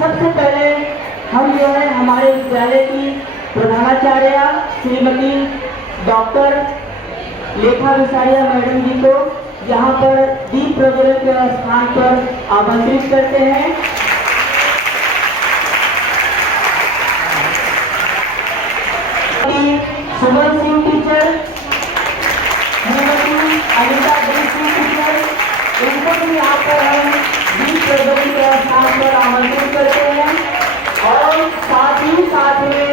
सबसे पहले हम जो है हमारे विद्यालय की प्रधानाचार्य श्रीमती डॉक्टर लेखा विसारिया मैडम जी को यहाँ पर दीप प्रज्वलन के स्थान पर आमंत्रित करते हैं। सुमन सिंह टीचर, श्रीमती अनिता सिंह टीचर, इनको भी यहाँ पर हम दीप प्रज्वलन के स्थान पर आमंत्रित करते हैं। और साथ में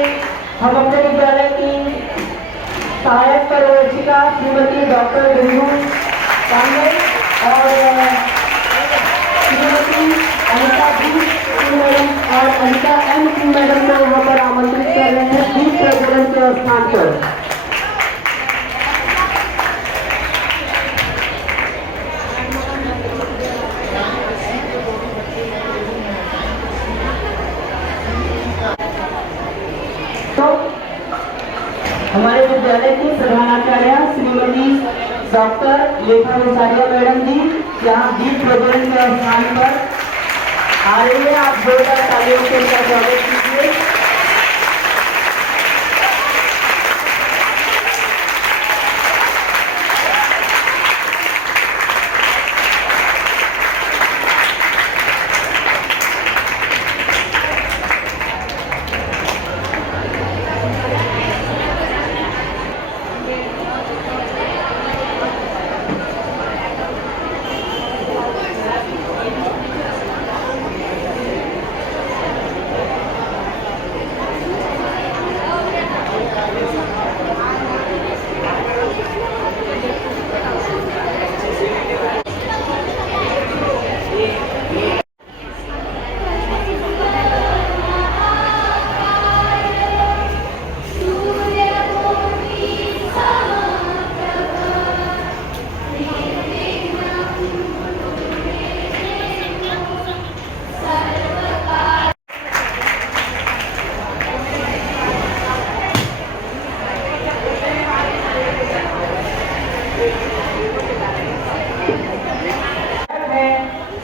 हम अपने विद्यालय की सहायक पर्यवेक्षिका श्रीमती डॉक्टर बिंदु कांगड़े और श्रीमती अनिता मैडम और अनिता मैडम को यहाँ पर आमंत्रित कर रहे हैं दीप प्रज्वलन के स्थान पर। हमारे विद्यालय की प्रधानाचार्य श्रीमती डॉक्टर लेखा विसारिया मैडम जी यहाँ दीप प्रज्वलन के स्थान पर आ रही है। आप जोरदार तालियों से उनका स्वागत कीजिए।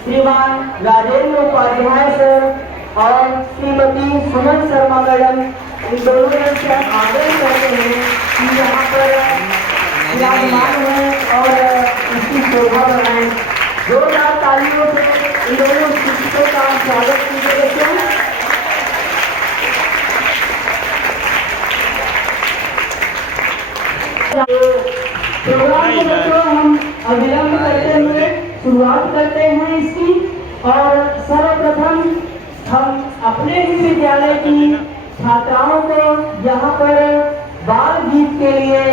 श्रीमान राजेंद्र उपाध्याय सर और श्रीमती सुमन शर्मा मैडम, इन दोनों से आग्रह करते हैं कि यहाँ पर विराजमान हैं और इसकी शोभा बढ़ाएं। जोरदार तालियों से इन दोनों शिक्षकों का स्वागत कीजिए। प्रोग्राम को हम अविलंब करते हुए शुरुआत करते हैं इसकी। और सर्वप्रथम हम अपने ही विद्यालय की छात्राओं को यहाँ पर बाल गीत के लिए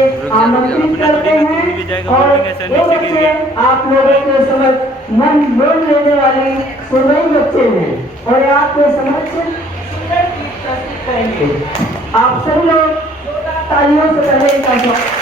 आमंत्रित करते हैं। और वो बच्चे आप लोगों के समक्ष मन मोह लेने वाले सुनवाई बच्चे हैं और आपके समक्ष सुंदर गीत प्रस्तुत करेंगे। आप सभी लोग तालियों से पहले इनका स्वागत।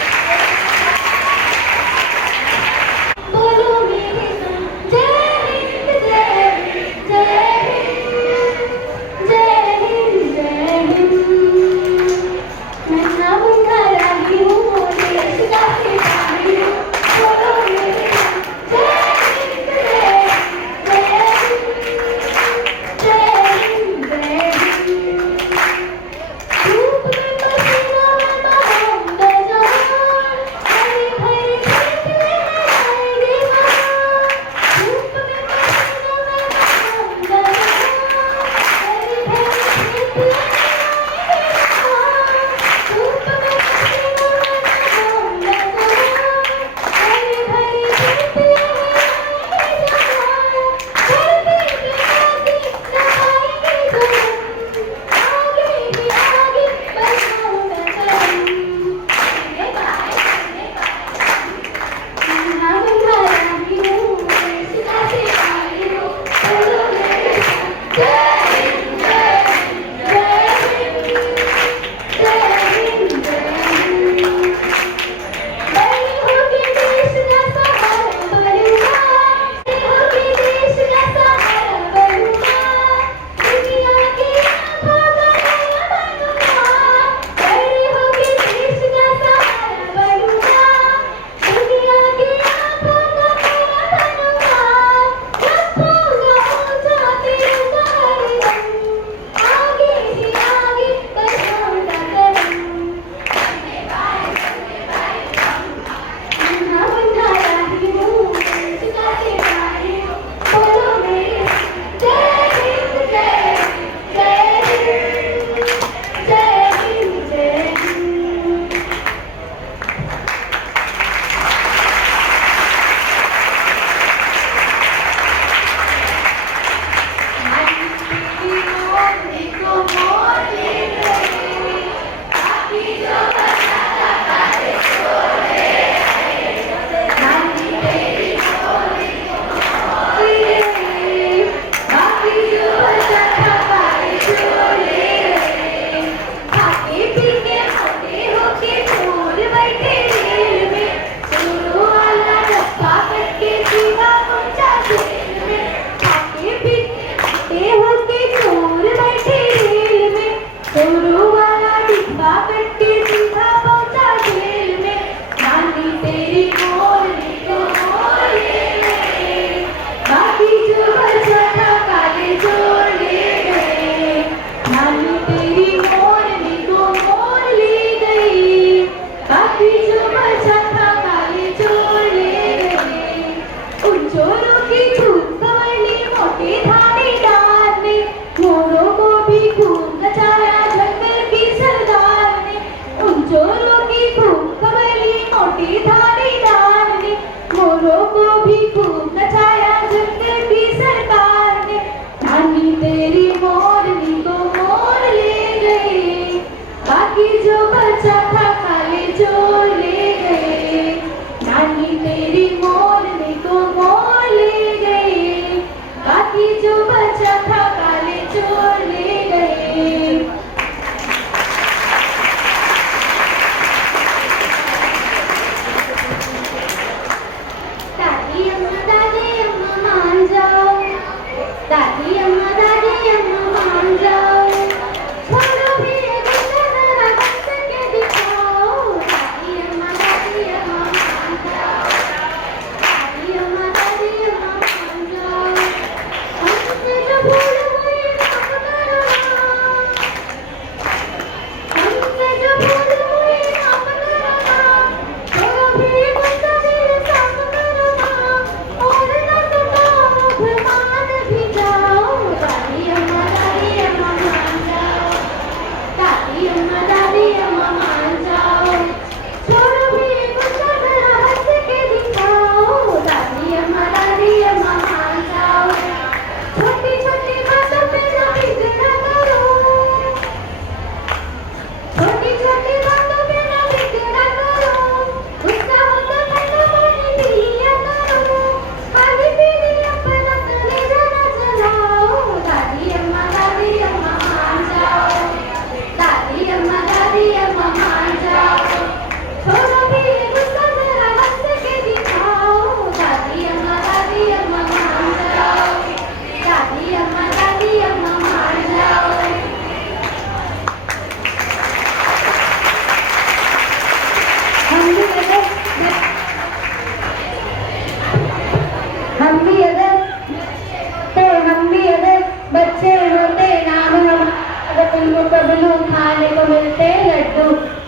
बबलू खाने को मिलते लड्डू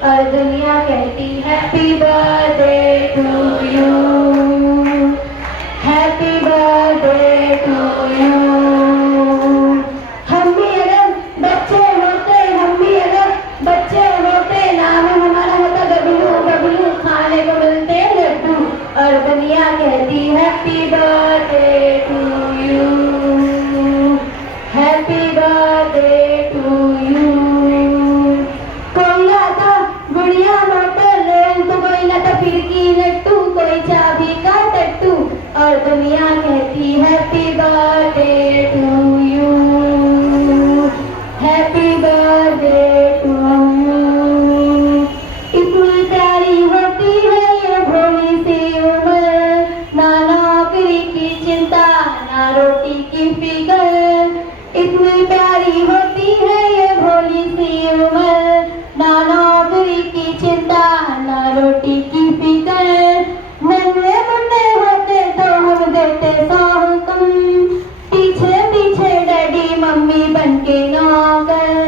और दुनिया कहती happy birthday to you, happy birthday to you. हम भी अगर बच्चे होते नाम हमारा होता बबलू, बबलू खाने को मिलते लड्डू और दुनिया कहती happy birthday to you, happy birthday to you. कोई ना था गुड़िया मोटर रेल तो कोई ना था फिरकी लट्टू, कोई चाबी का टट्टू और दुनिया कहती happy birthday to you, happy birthday to you. इतनी प्यारी होती है ये भोली सी उम्र, ना नौकरी की चिंता ना रोटी की फिकर। इतनी प्यारी होती है ये भोली सी उम्र, ना नौकरी की चिंता ना रोटी की फिकर। नन्हे मुन्ने होते तो हम देते 100 हुक्म, पीछे पीछे डैडी मम्मी बनके नौकर।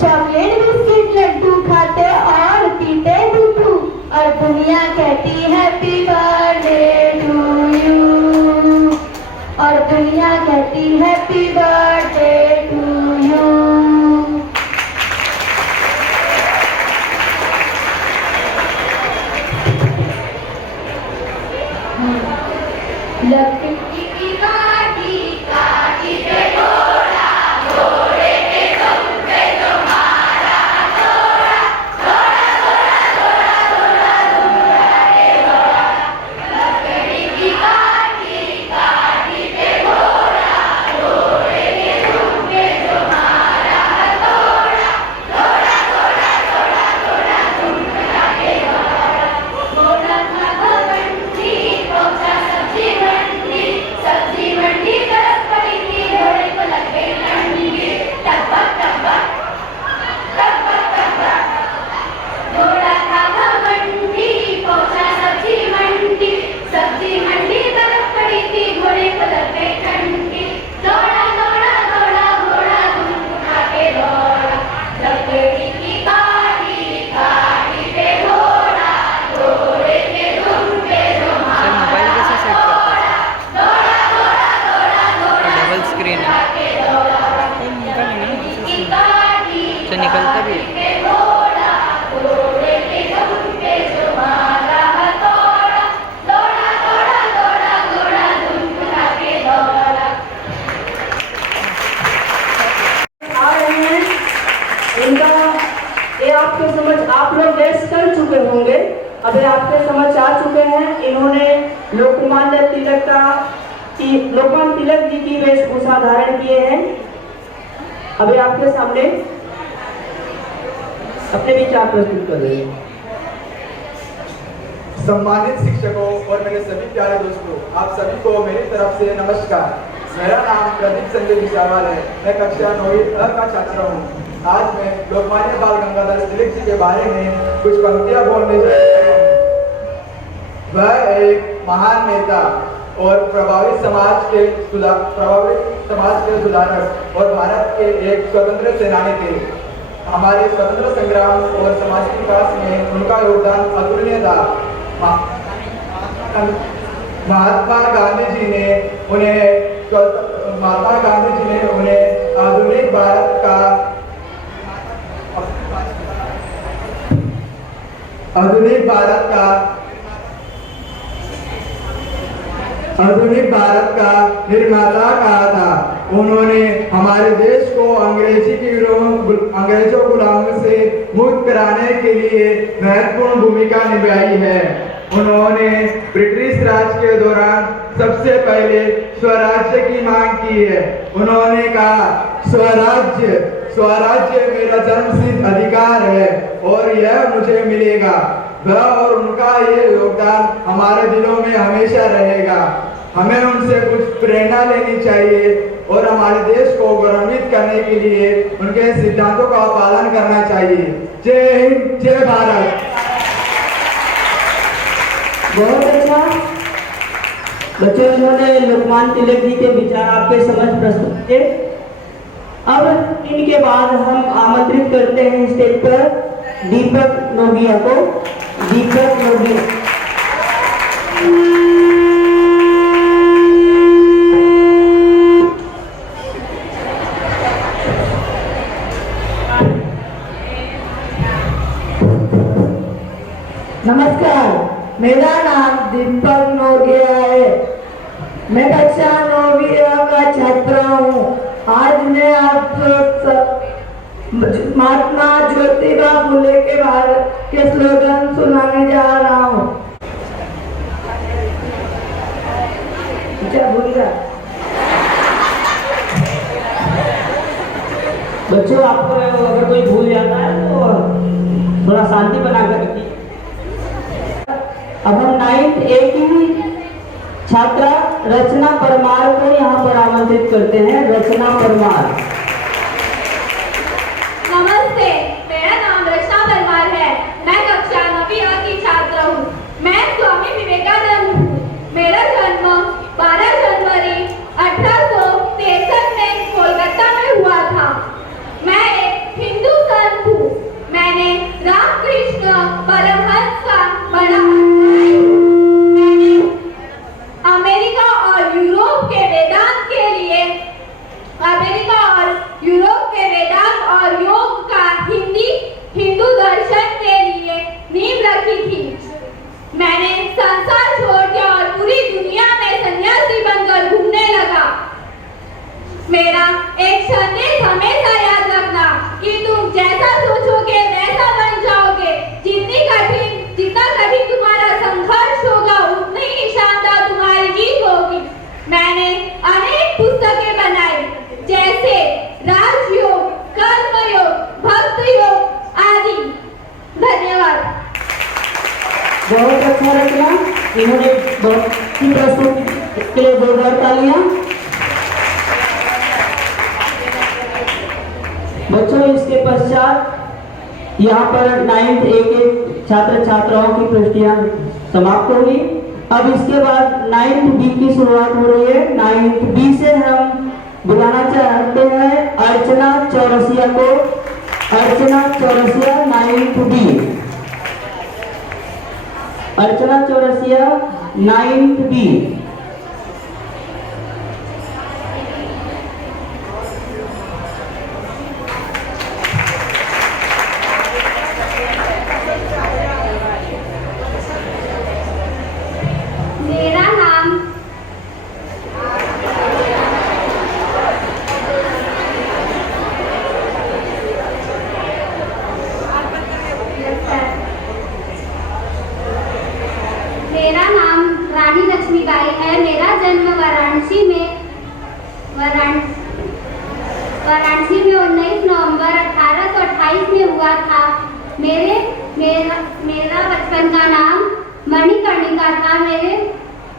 चॉकलेट बिस्किट लड्डू खाते और पीते दूधू और दुनिया कहती हैप्पी बर्थडे टू यू, और दुनिया कहती हैप्पी बर्थडे टू यू। लकड़ी की काटी काटी पे घोड़ा, घोड़े के दुम पे तुम्हारा घोड़ा, घोड़ा घोड़ा घोड़ा घोड़ा घोड़ा के घोड़ा। लकड़ी की काटी काटी पे घोड़ा, घोड़े के दुम पे तुम्हारा घोड़ा, घोड़ा घोड़ा घोड़ा घोड़ा घोड़ा के घोड़ा। घोड़ा था घमंडी पहुंचा सब्जी मंडी, सब्जी मंडी तरफ पड़ी थी घोड़े को लगे डंडी, टपक टपक टपक टपक। घोड़ा था घमंडी पहुंचा सब्जी मंडी, सब्जी मंडी तरफ पड़ी थी घोड़े को लगे डंडी। दौड़ा दौड़ा दौड़ा घोड़ा धूम उठा के दौड़ा, लकड़ी की काटी काटी पे घोड़ा, घोड़े के धूम पे सर मोबाइल कैसे सेट करते हैं? दौड़ा दौड़ा दौड़ा दौड़ा डबल स्क्रीन है, के दौड़ा। तो निकालेंगे ना दूसरी की स्क्रीन काटी से निकलता भी है। पे घोड़ा, घोड़े के दुम पे तुम्हारा हथौड़ा, दौड़ा दौड़ा दौड़ा दौड़ा धूम उठा के दौड़ा। आ रहे हैं इनका ये आपके समझ आप लोग गेस कर चुके होंगे, अभी आपके समझ आ चुके हैं। इन्होंने लोकमान्य तिलक जी की वेशभूषा धारण किए हैं। अभी आपके सामने अपने विचार प्रस्तुत कर रहे हैं। सम्मानित शिक्षकों और मेरे सभी प्यारे दोस्तों, आप सभी को मेरी तरफ से नमस्कार। मेरा नाम प्रदीप संजय बिसावाल है। मैं कक्षा 9वीं अ का छात्र हूँ। आज मैं लोकमान्य बाल गंगाधर तिलक जी के बारे में कुछ पंक्तियाँ बोलने जा रहा हूँ। वह एक महान नेता और प्रभावित समाज के सुधारक और भारत के एक स्वतंत्र सेनानी थे। हमारे स्वतंत्र संग्राम और समाज के विकास में उनका योगदान अतुलनीय था। महात्मा गांधी जी ने उन्हें आधुनिक भारत का निर्माता कहा था। उन्होंने हमारे देश को अंग्रेजों गुलामी से मुक्त कराने के लिए महत्वपूर्ण भूमिका निभाई है। उन्होंने ब्रिटिश राज के दौरान सबसे पहले स्वराज्य की मांग की है। उन्होंने कहा स्वराज्य मेरा जन्मसिद्ध अधिकार है और यह मुझे मिलेगा। वह और उनका ये योगदान हमारे दिलों में हमेशा रहेगा। हमें उनसे कुछ प्रेरणा लेनी चाहिए और हमारे देश को गौरवान्वित करने के लिए उनके सिद्धांतों का पालन करना चाहिए। जय हिंद, जय भारत। बहुत अच्छा बच्चों, इन्होंने लोकमान्य तिलक जी के विचार आपके समझ प्रस्तुत किए। अब इनके बाद हम आमंत्रित करते हैं स्टेज पर दीपक नोगिया को। दीपक नोगिया। नमस्कार, मेरा नाम दीपक नोगिया है। मैं कक्षा 9वीं का छात्र हूँ। आज मैं आपको महात्मा ज्योतिबा फुले के बारे के स्लोगन सुनाने जा रहा हूँ। क्या भूल गया? बच्चों, आपको अगर कोई भूल जाता है तो थोड़ा शांति बनाकर रखिए। अब हम 9th A की छात्रा रचना परमार को यहाँ पर आमंत्रित करते हैं। रचना परमार। नमस्ते, मेरा नाम रचना परमार है। मैं कक्षा 9वीं A की छात्र हूँ। मैं स्वामी विवेकानंद हूँ। मेरा जन्म 12 जनवरी 1863 में कोलकाता में हुआ था। मैं एक हिंदू संत हूँ। मैंने रामकृष्ण परमहंस का बड़ा अमेरिका और यूरोप के वेदांत के लिए वेदांत और योग का हिंदू दर्शन के लिए नींव रखी थी। मैंने संसार छोड़ दिया और पूरी दुनिया में सन्यासी बनकर घूमने लगा। मेरा एक संदेश हमेशा याद रखना कि तुम जैसा सोचोगे वैसा बन जाओगे। जितना कठिन तुम्हारा संघर्ष होगा, उतनी ही शानदार तुम्हारी जीत होगी। मैंने अनेक पुस्तकें बनाई, जैसे राजयोग, कर्मयोग, भक्त योग आदि। धन्यवाद। बहुत अच्छा रचना। इन्होंने बहुत ही प्रस्तुति के लिए 2 तालियां। बच्चों, इसके पश्चात यहाँ पर 9th A के छात्र छात्राओं की प्रस्तुतियां समाप्त होगी। अब इसके बाद 9th B की शुरुआत हो रही है। 9th B से हम बुलाना चाहते हैं अर्चना चौरसिया को। अर्चना चौरसिया 9th B। अर्चना चौरसिया 9th B। मेरा नाम रानी लक्ष्मीबाई है। मेरा जन्म वाराणसी में 19 नवंबर 1828 में हुआ था। मेरा बचपन का नाम मणिकर्णिका था।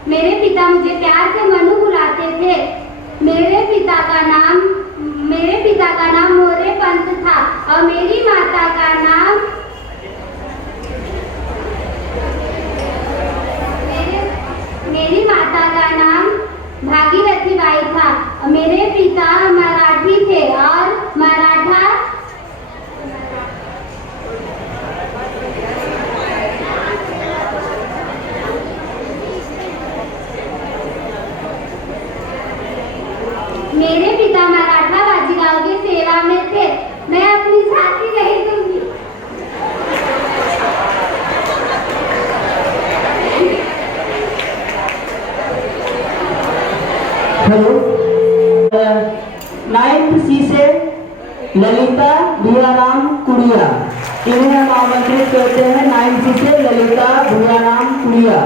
मेरे पिता मुझे प्यार से मनु बुलाते थे। मेरे पिता का नाम मोरे पंत था और मेरी माता का नाम भागीरथी बाई था। मेरे पिता मराठी थे और मेरे पिता मराठा बाजीराव की सेवा में थे। मैं अपनी झांकी नहीं दूंगी। हेलो। 9th C से ललिता भूयाराम कुड़िया। इन्हें हम आमंत्रित करते हैं। 9th C से ललिता भूयाराम कुड़िया।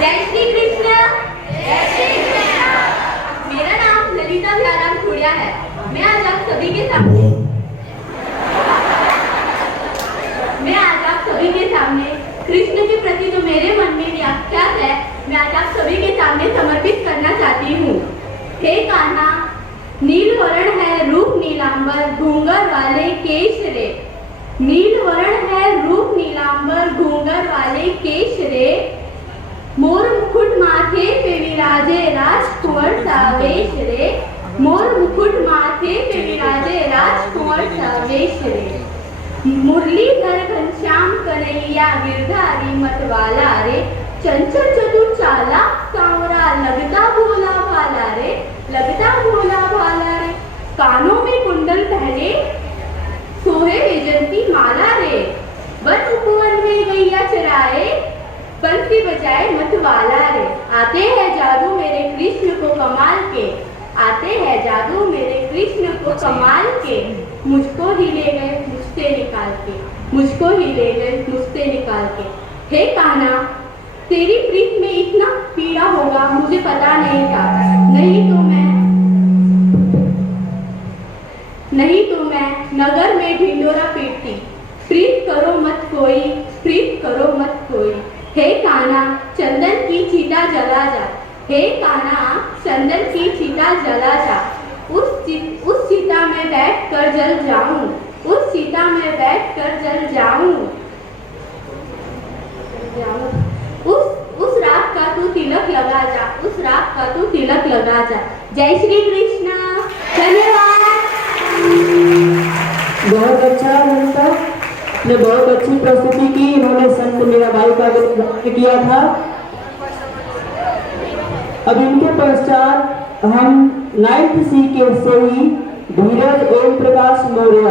जय श्री कृष्ण। मेरा नाम ललिता भूयाराम कुड़िया है। मैं आज आप सभी के सामने कृष्ण के प्रति जो मेरे मन में व्याख्यात है, मैं आज आप सभी के सामने समर्पित करना चाहती हूँ। हे कान्हा, नील वर्ण है रूप नीलांबर, घूंघर वाले केश रे। नील वर्ण है रूप नीलांबर, घूंघर वाले केश रे। मोर मुकुट माथे पे विराजे राजकुंवर सावेश रे, मोर मुकुट माथे पे विराजे राजकुंवर सावेश रे। मुरलीधर घनश्याम कन्हैया गिरधारी मतवाला रे, चंचल चतुर चालाक सांवरा लगता भोला भाला रे, लगता भोला भाला रे। कानों में कुंडल पहने सोहे वैजंती माला रे, वन उपवन में गैया चराए बंसी बजाए मतवाला रे। आते हैं जादू मेरे कृष्ण को कमाल के, आते हैं जादू मेरे कृष्ण को कमाल के। मुझको ही ले गए मुझसे निकाल के, मुझको ही ले गए मुझसे निकाल के। हे कान्हा तेरी प्रीत में इतना पीड़ा होगा मुझे पता नहीं था, नहीं तो मैं नगर में ढिंडोरा पीटती। प्रीत करो मत कोई, प्रीत करो मत कोई। हे कान्हा चंदन की चिता जला जा, हे कान्हा चंदन की चिता जला जा। उस चिता में बैठ कर जल जाऊं, उस चिता में बैठ कर जल जाऊं। उस रात का तू तिलक लगा जा, उस रात का तू तिलक लगा जा। जय श्री कृष्ण। धन्यवाद। बहुत अच्छा उनका ने बहुत अच्छी प्रस्तुति की। इन्होंने संत मीराबाई का नृत्य किया था। अब इनके पश्चात हम 9th C के से ही धीरज ओम प्रकाश मौर्य,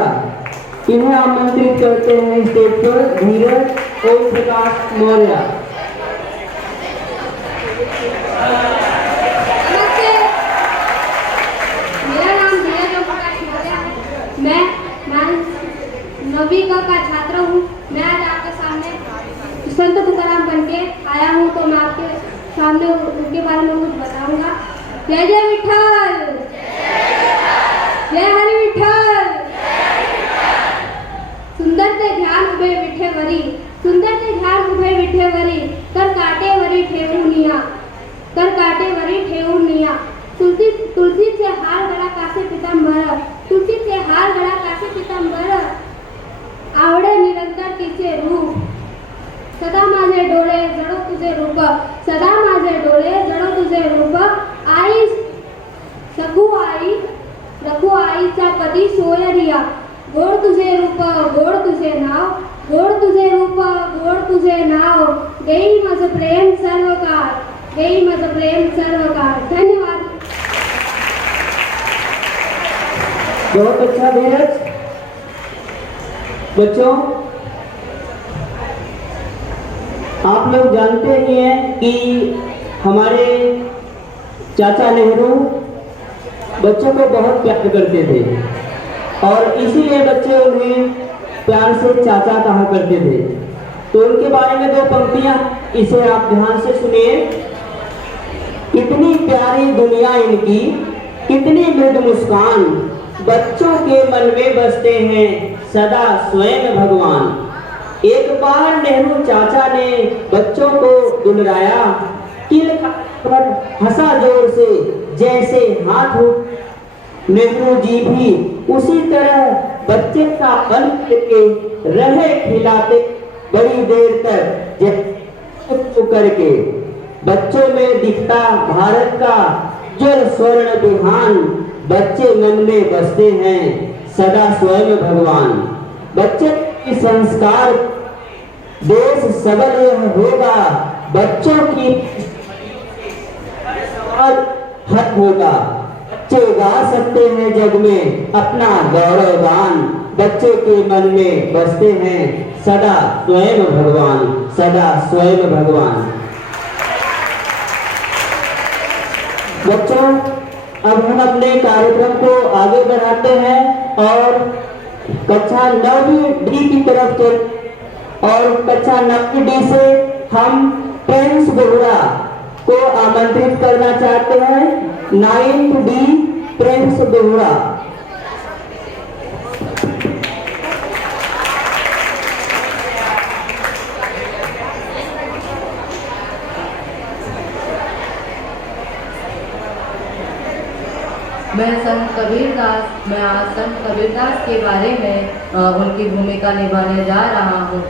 इन्हें आमंत्रित करते हैं स्टेज पर। धीरज ओम प्रकाश मौर्य। मेरा नाम धीरज ओम प्रकाश मौर्य है। मैं 9वीं का छात्र हूँ। मैं आज आपके सामने संत तुकाराम बन के आया हूँ, तो मैं आपके सामने उनके बारे में कुछ बताऊंगा। जय जय विठल, जय हरि विठल। सुंदर ते ध्यान उभे विठेवरी, सुंदर ते ध्यान उभे विठेवरी। कर काटे वरी ठेवूनिया, कर काटे वरी ठेवूनिया। तुलसी से हार गळा कासे पितांबर, तुलसी से हार गळा कासे पितांबर। आवडे निरंतर तिचे रूप, सदा माझे डोळे जडो तुझे रूप, सदा माझे डोळे जडो तुझे रूप। आई सखू आई रखू आईचा पती सोयरिया। गोड तुझे रूप गोड तुझे नाव, गोड तुझे रूप गोड तुझे नाव। देई माझं प्रेम सर्वकाळ, देई माझं प्रेम सर्वकाळ। धन्यवाद। बहुत अच्छा धीरज। बच्चों आप लोग जानते ही हैं कि हमारे चाचा नेहरू बच्चों को बहुत प्यार करते थे और इसीलिए बच्चे उन्हें प्यार से चाचा कहा करते थे। तो उनके बारे में 2 पंक्तियां, इसे आप ध्यान से सुनिए। इतनी प्यारी दुनिया इनकी, इतनी मृदु मुस्कान, बच्चों के मन में बसते हैं सदा स्वयं भगवान। एक बार नेहरू चाचा ने बच्चों को दुलराया, किल पर हंसा जोर से जैसे हाथ उठ। नेहरू जी भी उसी तरह बच्चे का बन करके रहे खिलाते बड़ी देर तक करके। बच्चों में दिखता भारत का जल स्वर्ण विहान, बच्चे मन में बसते हैं सदा स्वयं भगवान। बच्चे के संस्कार देश सबल होगा, बच्चों की हक होगा। बच्चे गा सकते हैं जग में अपना गौरवगान, बच्चे के मन में बसते हैं सदा स्वयं भगवान, सदा स्वयं भगवान। बच्चों अब हम अपने कार्यक्रम को आगे बढ़ाते हैं और कक्षा 9वीं D की तरफ चल और कक्षा 9वीं D से हम प्रिंस बोहरा को आमंत्रित करना चाहते हैं। 9th D Prince Bohra. मैं आज संत कबीरदास के बारे में उनकी भूमिका निभाने जा रहा हूँ।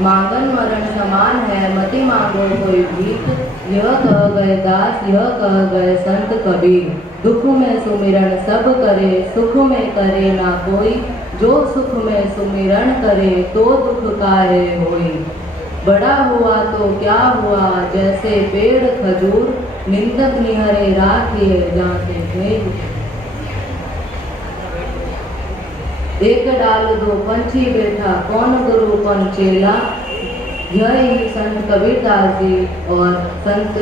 मांगन मरण समान है मति मांगो कोई भीख। यह कह गए दास यह कह गए संत कबीर। दुख में सुमिरन सब करे सुख में करे ना कोई। जो सुख में सुमिरन करे तो दुख काहे होई। बड़ा हुआ तो क्या हुआ जैसे पेड़ खजूर। निंदक निहरे राखिए जाते भेद। एक डाल दो पंछी बैठा कौन गुरु कौन चेला। यही संत कबीरदास जी और संत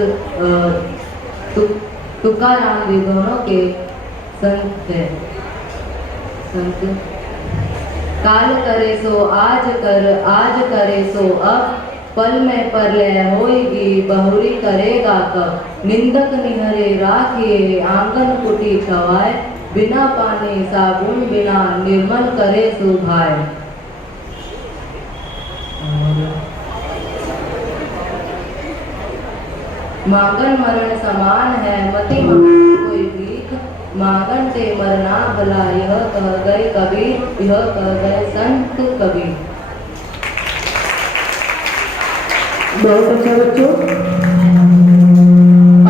तुकाराम जी दोनों के संत हैं। संत काल करे सो आज करे सो अब। पल में परलय होएगी बहुरी करेगा कब। निंदक निहरे राखिए आंगन कुटी छवाए। बिना पानी साबुन बिना निर्मल करे सुभाए। मांगन मरण समान है मति मांगो कोई भीख। मांगन से मरना भला यह कह गए कबीर। यह कह गए संत कबीर। बहुत अच्छा बच्चों।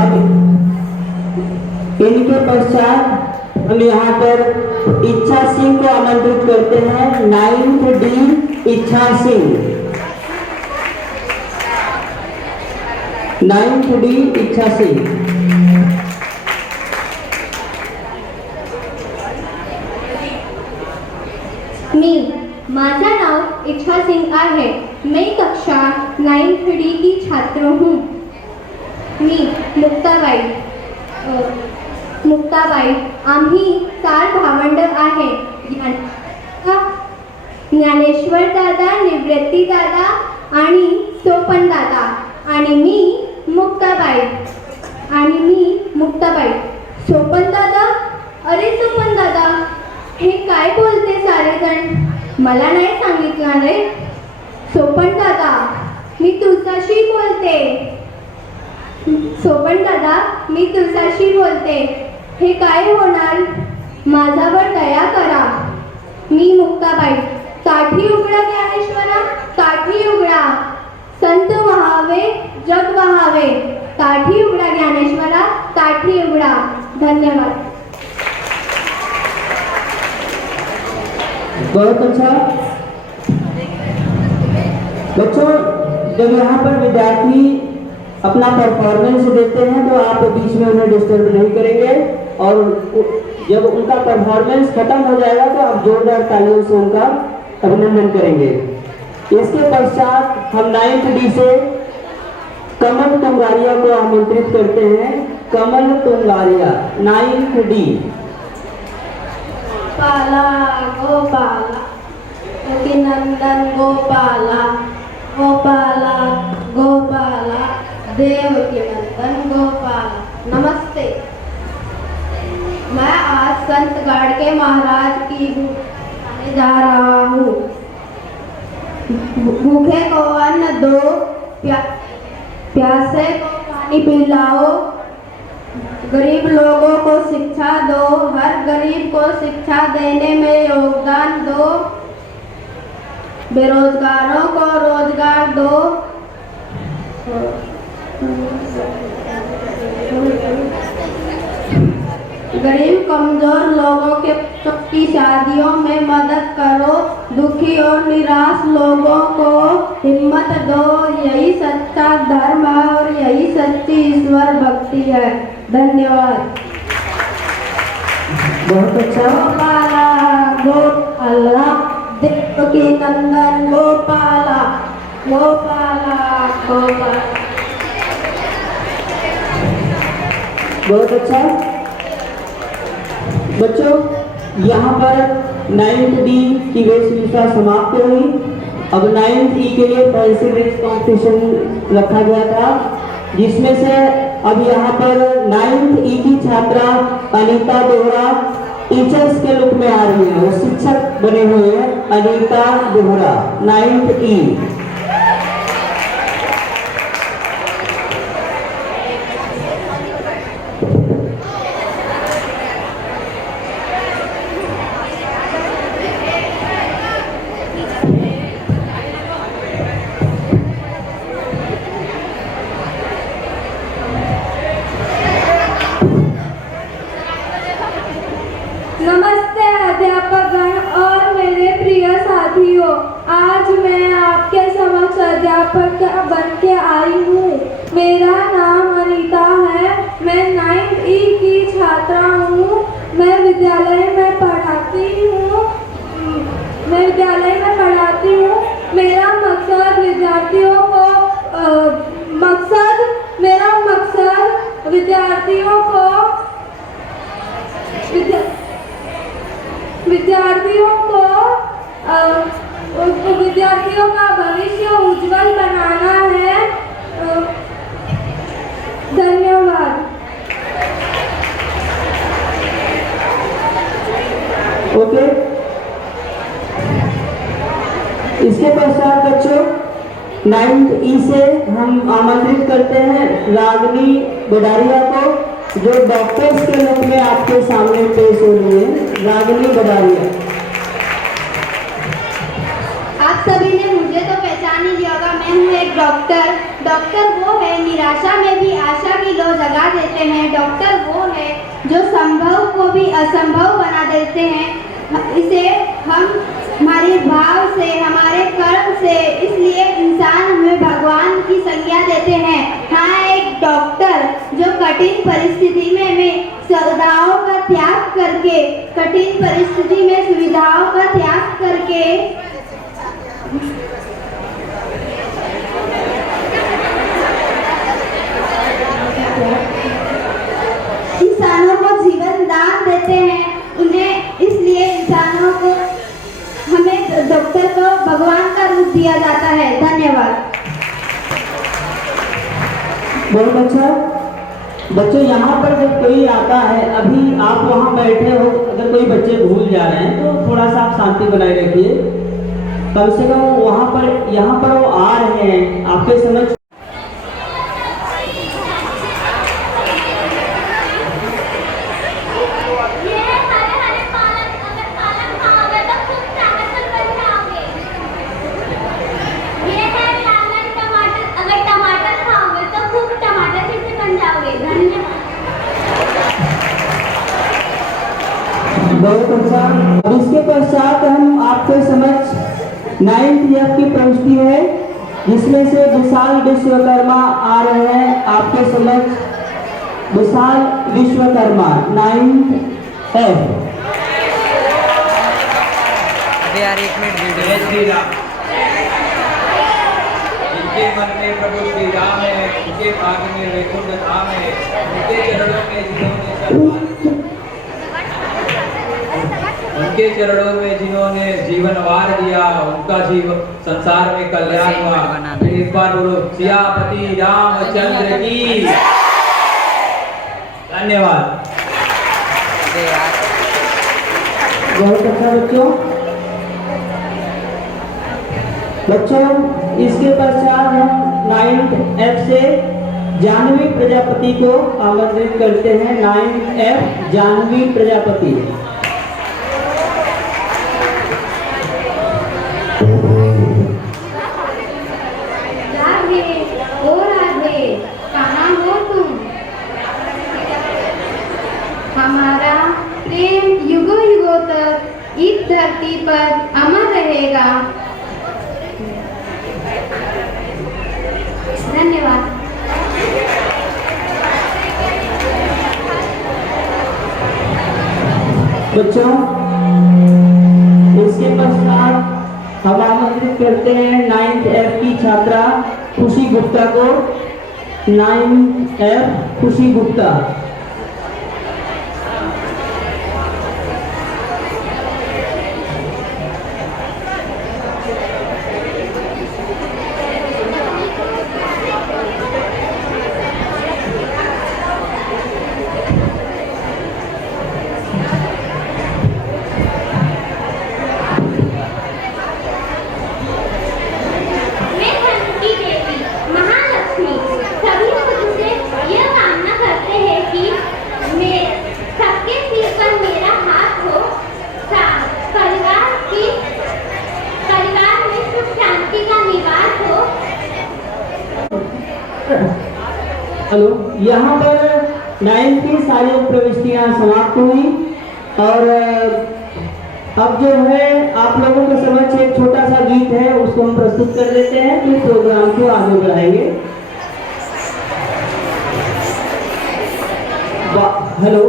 अब इनके पश्चात हम यहाँ पर इच्छा सिंह को आमंत्रित करते हैं। 9th D इच्छा सिंह। 9th D इच्छा सिंह। माझं नाव इच्छा सिंग आहे। मैं कक्षा 9th D की छात्र हूँ। मी मुक्ताबाई आम्ही 4 भावंड आहे। ज्ञानेश्वर दादा निवृत्ती दादा आणि सोपन दादा आणि मी मुक्ताबाई सोपन दादा अरे सोपन दादा हे काय बोलते सारेजण मला नाही सांगितलं रे। सोपन दादा मी तुझ्याशी बोलते। सोपन दादा मी तुझ्याशी बोलते। हे काय होणार माझ्यावर दया करा। मी मुक्ताबाई काठी उघडा ज्ञानेश्वरा काठी उघडा। संत वहावे जग वहावे। काठी उघडा ज्ञानेश्वरा काठी उघडा। धन्यवाद। बहुत अच्छा बच्चों। जब यहाँ पर विद्यार्थी अपना परफॉर्मेंस देते हैं तो आप बीच में उन्हें डिस्टर्ब नहीं करेंगे और जब उनका परफॉर्मेंस खत्म हो जाएगा तो आप जोरदार तालियों से उनका अभिनंदन करेंगे। इसके पश्चात हम 9th D से कमल तुंगारिया को आमंत्रित करते हैं। कमल तुंगारिया 9th D। पाला गोपाला नंदन गोपाला गोपाला गोपाला देवकी नंदन गोपाला। नमस्ते। मैं आज संत गाड़के महाराज की आने जा रहा हूँ। भूखे को अन्न दो प्यासे को पानी पिलाओ। गरीब लोगों को शिक्षा दो। हर गरीब को शिक्षा देने में योगदान दो। बेरोजगारों को रोजगार दो। गरीब कमजोर लोगों के की शादियों में मदद करो। दुखी और निराश लोगों को हिम्मत दो। यही सच्चा धर्म है और यही सच्ची ईश्वर भक्ति है। धन्यवाद। बहुत अच्छा। गोपाला गोपाला देवकी नंदन गोपाला गोपाला गोपाला। बहुत अच्छा बच्चों। यहाँ पर 9th D की वेशभूषा समाप्त हुई। अब 9th E के लिए फैंसी ड्रेस कॉम्पिटिशन रखा गया था जिसमें से अब यहाँ पर 9th E की छात्रा अनीता दोहरा टीचर्स के लुक में आ रही है। वो शिक्षक बने हुए हैं। अनीता दोहरा 9th E। मेरा नाम अनीता है। मैं 9th E की छात्रा हूँ। मैं विद्यालय में पढ़ाती हूँ। मेरा मकसद विद्यार्थियों को विद्यार्थियों का भविष्य उज्जवल बनाना है। धन्यवाद। ओके, इसके पश्चात बच्चों 9th E से हम आमंत्रित करते हैं रागनी बडारिया को, जो डॉक्टर्स के रूप में आपके सामने पेश हो रही है। रागनी बडारिया। आप सभी ने मुझे तो पहचान ही लिया होगा। मैं हूँ एक डॉक्टर। डॉक्टर वो है निराशा में भी आशा की लो जगा देते हैं। डॉक्टर वो है जो संभव को भी असंभव बना देते हैं। इसे हम हमारे भाव से, हमारे कर्म से, इसलिए इंसान हमें भगवान की संज्ञा देते हैं। हाँ, एक डॉक्टर जो कठिन परिस्थिति में सुविधाओं का त्याग करके, कठिन परिस्थिति में सुविधाओं का त्याग करके इंसानों को जीवन दान देते हैं। उन्हें इसलिए इंसानों को, हमें डॉक्टर को भगवान का रूप दिया जाता है। धन्यवाद। बहुत अच्छा। बच्चों, यहाँ पर जब कोई आता है, अभी आप वहाँ बैठे हो, अगर कोई बच्चे भूल जा रहे हैं तो थोड़ा सा आप शांति बनाए रखिए। कम से कम वहाँ पर, यहाँ पर वो आ रहे हैं आपके समझ। बहुत अच्छा। अब इसके पश्चात हम आपके समझ 9th F की प्रविष्टि है, जिसमें से विशाल विश्वकर्मा आ रहे हैं आपके समझ। विशाल विश्वकर्मा 9th F। अबे यार 1 मिनट वीडियो। जय श्री राम। जिनके मन में प्रभु श्री राम है, उनके भाग्य में वैकुंठ धाम है, उनके चरणों में जिन्होंने जीवन वार दिया, उनका जीवन संसार में कल्याण हुआ। एक बार बोलो सियापति रामचंद्र की। धन्यवाद। अबे यार बहुत अच्छा बच्चों, इसके पश्चात हम 9th F से जानवी प्रजापति को आमंत्रित करते हैं। 9th F Janvi Prajapati. राधे, ओ राधे, कहाँ हो तुम? हमारा प्रेम युगों युगों तक इस धरती पर अमर रहेगा। धन्यवाद। बच्चों, इसके पश्चात हम आमंत्रित करते हैं 9th F की छात्रा खुशी गुप्ता को। 9th F खुशी गुप्ता। मैं धनवती देवी महालक्ष्मी सभी मुझसे यह कामना करते हैं कि मैं सबके सिर पर मेरा हाथ हो, परिवार में सुख शांति का निवास हो। हेलो, यहाँ पर 9th की सारी प्रविष्टियाँ समाप्त हुई और अब जो है आप लोगों के समक्ष एक छोटा सा गीत है, उसको हम प्रस्तुत कर देते हैं, फिर प्रोग्राम को आगे बढ़ाएंगे। हेलो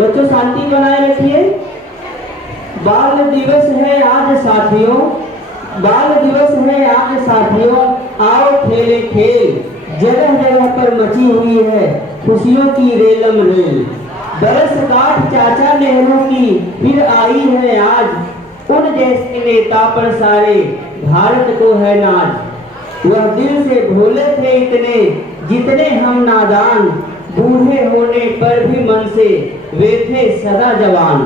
बच्चों, शांति बनाए रखिए। बाल दिवस है आज साथियों, बाल दिवस है आज साथियों, आओ खेले खेल। जगह जगह पर मची हुई है खुशियों की रेलम रेल। बरस काट चाचा नेहरू की फिर आई है आज, उन जैसे नेता पर सारे भारत को है नाज। वह दिल से भोले थे इतने जितने हम नादान, बूढ़े होने पर भी मन से वे थे सदा जवान।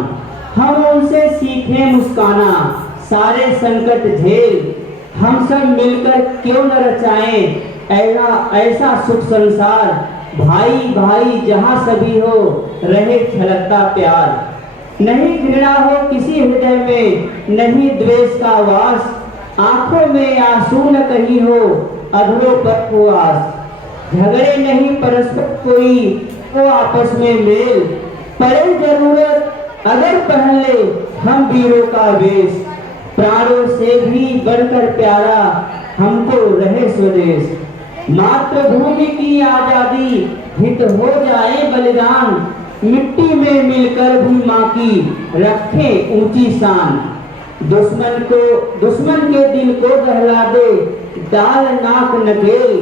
हम उनसे सीखे मुस्काना सारे संकट झेल, हम सब मिलकर क्यों न रचाएं ऐसा सुख संसार। भाई भाई जहां सभी हो रहे छलकता प्यार। नहीं घृणा हो किसी हृदय में, नहीं द्वेष का वास, आंखों में आंसू न कहीं हो अधरों पर को आस। झगड़े नहीं परस्पर कोई वो आपस में मेल, पड़े जरूरत अगर पहन ले हम वीरों का वेश। प्राणों से भी बढ़कर प्यारा हमको रहे स्वदेश। मातृभूमि की आजादी हित हो जाए बलिदान, मिट्टी में मिलकर भी माँ की रखे ऊंची शान। दुश्मन के दिल को दहला दे डाल नाक नकेल।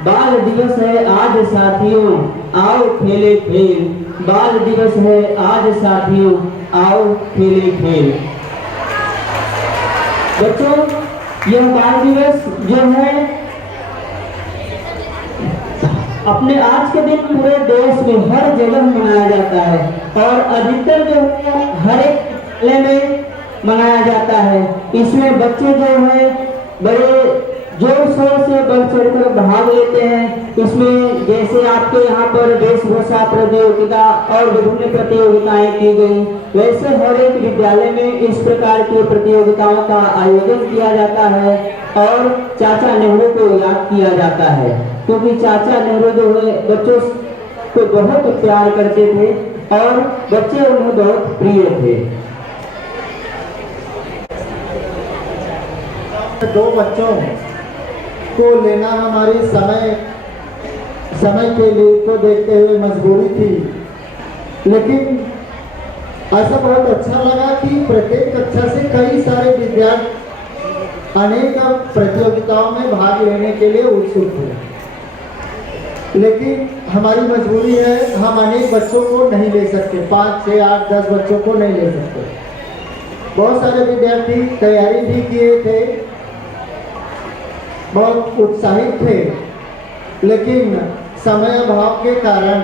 बाल दिवस है आज साथियों आओ खेले खेल। बाल दिवस है आज साथियों आओ खेले खेल। बच्चों, यह बाल दिवस जो है अपने आज के दिन पूरे देश में हर जगह मनाया जाता है और अधिकतर जो है हर एक जिले में मनाया जाता है। इसमें बच्चे जो है बड़े जोर शोर से बढ़ चढ़कर भाग लेते हैं। इसमें जैसे आपके यहाँ पर वेशभूषा प्रतियोगिता और विभिन्न प्रतियोगिताएं की गई, वैसे हर एक विद्यालय में इस प्रकार की प्रतियोगिताओं का आयोजन किया जाता है और चाचा नेहरू को याद किया जाता है, क्योंकि चाचा नेहरू जो है बच्चों को बहुत प्यार करते थे और बच्चे उन्हें बहुत प्रिय थे। दो बच्चों को लेना हमारी समय के लिए को देखते हुए मजबूरी थी, लेकिन ऐसा बहुत अच्छा लगा कि प्रत्येक कक्षा से कई सारे विद्यार्थी अनेक प्रतियोगिताओं में भाग लेने के लिए उत्सुक थे। लेकिन हमारी मजबूरी है, हम अनेक बच्चों को नहीं ले सकते, 5, 6, 8, 10 बच्चों को नहीं ले सकते। बहुत सारे विद्यार्थी तैयारी भी किए थे, बहुत उत्साहित थे, लेकिन समय अभाव के कारण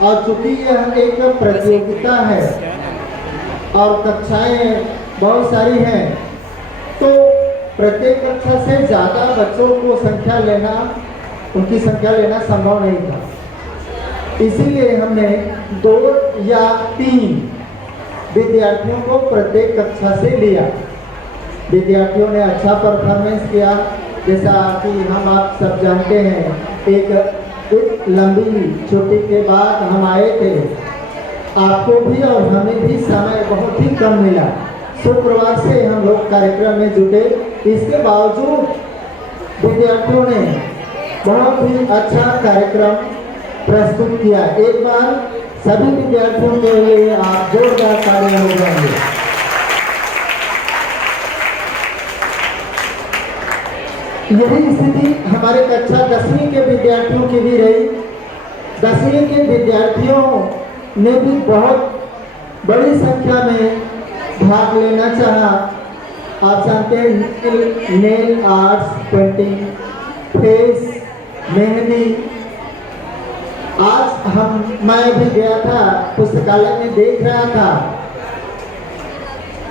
और चूंकि यह एक प्रतियोगिता है और कक्षाएं बहुत सारी हैं, तो प्रत्येक कक्षा से ज़्यादा बच्चों को उनकी संख्या लेना संभव नहीं था। इसीलिए हमने 2 या 3 विद्यार्थियों को प्रत्येक कक्षा से लिया। विद्यार्थियों ने अच्छा परफॉर्मेंस किया। जैसा कि हम आप सब जानते हैं, एक लंबी छुट्टी के बाद हम आए थे, आपको भी और हमें भी समय बहुत ही कम मिला। शुक्रवार से हम लोग कार्यक्रम में जुटे, इसके बावजूद विद्यार्थियों ने बहुत ही अच्छा कार्यक्रम प्रस्तुत किया। एक बार सभी विद्यार्थियों के लिए आप जोरदार तालियां हो जाएंगे। यही स्थिति हमारे कक्षा 10वीं के विद्यार्थियों की भी रही। 10वीं के विद्यार्थियों ने भी बहुत बड़ी संख्या में भाग लेना चाहा। आप जानते हैं nail arts, painting, face, mehndi. आज मैं भी गया था पुस्तकालय में, देख रहा था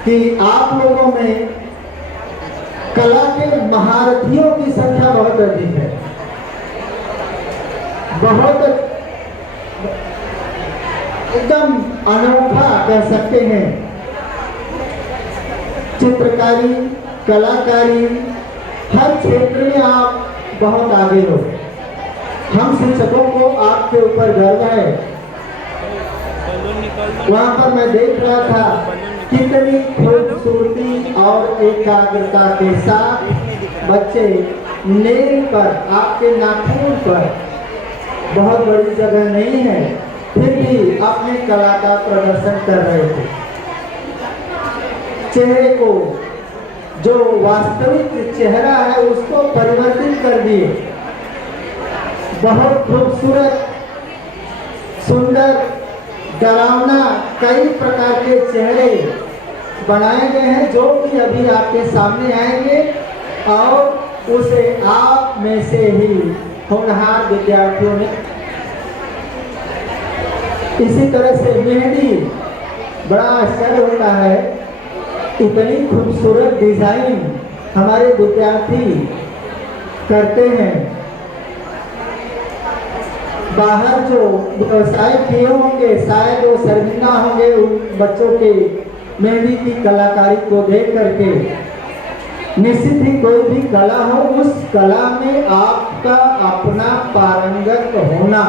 कि आप लोगों में कला के महारथियों की संख्या बहुत अधिक है। बहुत एकदम अनोखा कह सकते हैं। चित्रकारी, कलाकारी, हर क्षेत्र में आप बहुत आगे हो। हम शिक्षकों को आपके ऊपर गर्व है। वहाँ पर मैं देख रहा था कितनी खूबसूरती और एकाग्रता के साथ बच्चे नेल पर, आपके नाखून पर, बहुत बड़ी जगह नहीं है, फिर भी अपनी कला का प्रदर्शन कर रहे थे। चेहरे को जो वास्तविक चेहरा है उसको परिवर्तित कर दिए। बहुत खूबसूरत, सुंदर, डरावना कई प्रकार के चेहरे बनाए गए हैं जो कि अभी आपके सामने आएंगे और उसे आप में से ही होनहार विद्यार्थियों ने। इसी तरह से मेहंदी बड़ा आश्चर्य होता है, इतनी खूबसूरत डिजाइन हमारे विद्यार्थी करते हैं। बाहर जो व्यवसाय किए होंगे शायद वो शर्मिंदा होंगे उन बच्चों के मेहंदी की कलाकारी को देख करके। निश्चित ही कोई भी कला हो, उस कला में आपका अपना पारंगत होना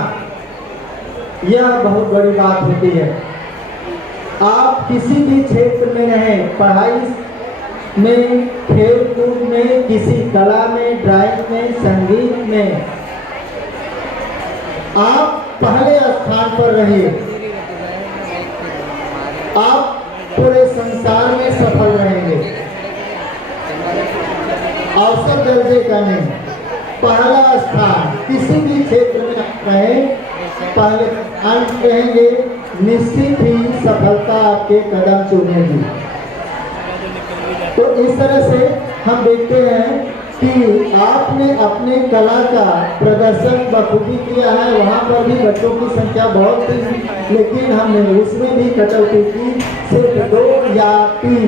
यह बहुत बड़ी बात होती है। आप किसी भी क्षेत्र में रहें, पढ़ाई में, खेल कूद में, किसी कला में, ड्राइंग में, संगीत में, आप पहले स्थान पर रहिए। आप पूरे संसार में सफल रहेंगे। औसत दर्जे का नहीं, पहला स्थान किसी भी क्षेत्र में रहें, पहले अंत रहेंगे, निश्चित ही सफलता आपके कदम चूमेगी। तो इस तरह से हम देखते हैं कि आपने अपने कला का प्रदर्शन बखूबी किया है। वहाँ पर भी बच्चों की संख्या बहुत थी, लेकिन हमने उसमें भी कटौती की, सिर्फ 2 या 3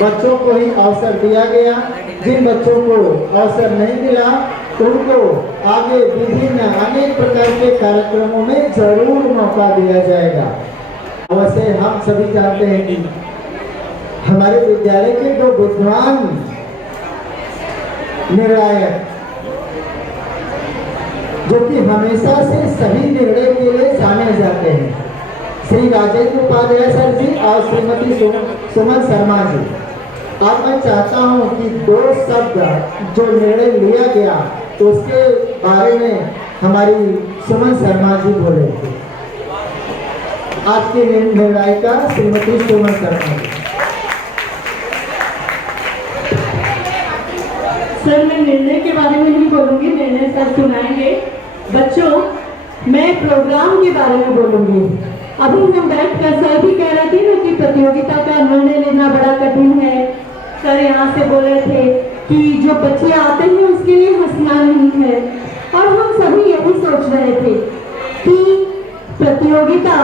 बच्चों को ही अवसर दिया गया। जिन बच्चों को अवसर नहीं मिला उनको आगे विभिन्न अनेक प्रकार के कार्यक्रमों में जरूर मौका दिया जाएगा। वैसे हम सभी जानते हैं कि हमारे विद्यालय के 2 विद्वान निर्णायक जो कि हमेशा से सही निर्णय के लिए जाने जाते हैं, श्री राजेंद्र उपाध्याय सर जी और श्रीमती सुमन शर्मा जी। अब मैं चाहता हूं कि 2 शब्द जो निर्णय लिया गया उसके बारे में हमारी सुमन शर्मा जी बोले थे। आपकी निर्णायिका श्रीमती सुमन शर्मा जी। सर, मैं निर्णय के बारे में नहीं बोलूंगी, निर्णय सर सुनाएंगे। बच्चों, मैं प्रोग्राम के बारे में बोलूंगी। अभी हम बैठकर सर भी कह रहे थे ना कि प्रतियोगिता का निर्णय लेना बड़ा कठिन है। सर यहाँ से बोल रहे थे कि जो बच्चे आते हैं उसके लिए हंसना नहीं है, और हम सभी यही सोच रहे थे कि प्रतियोगिता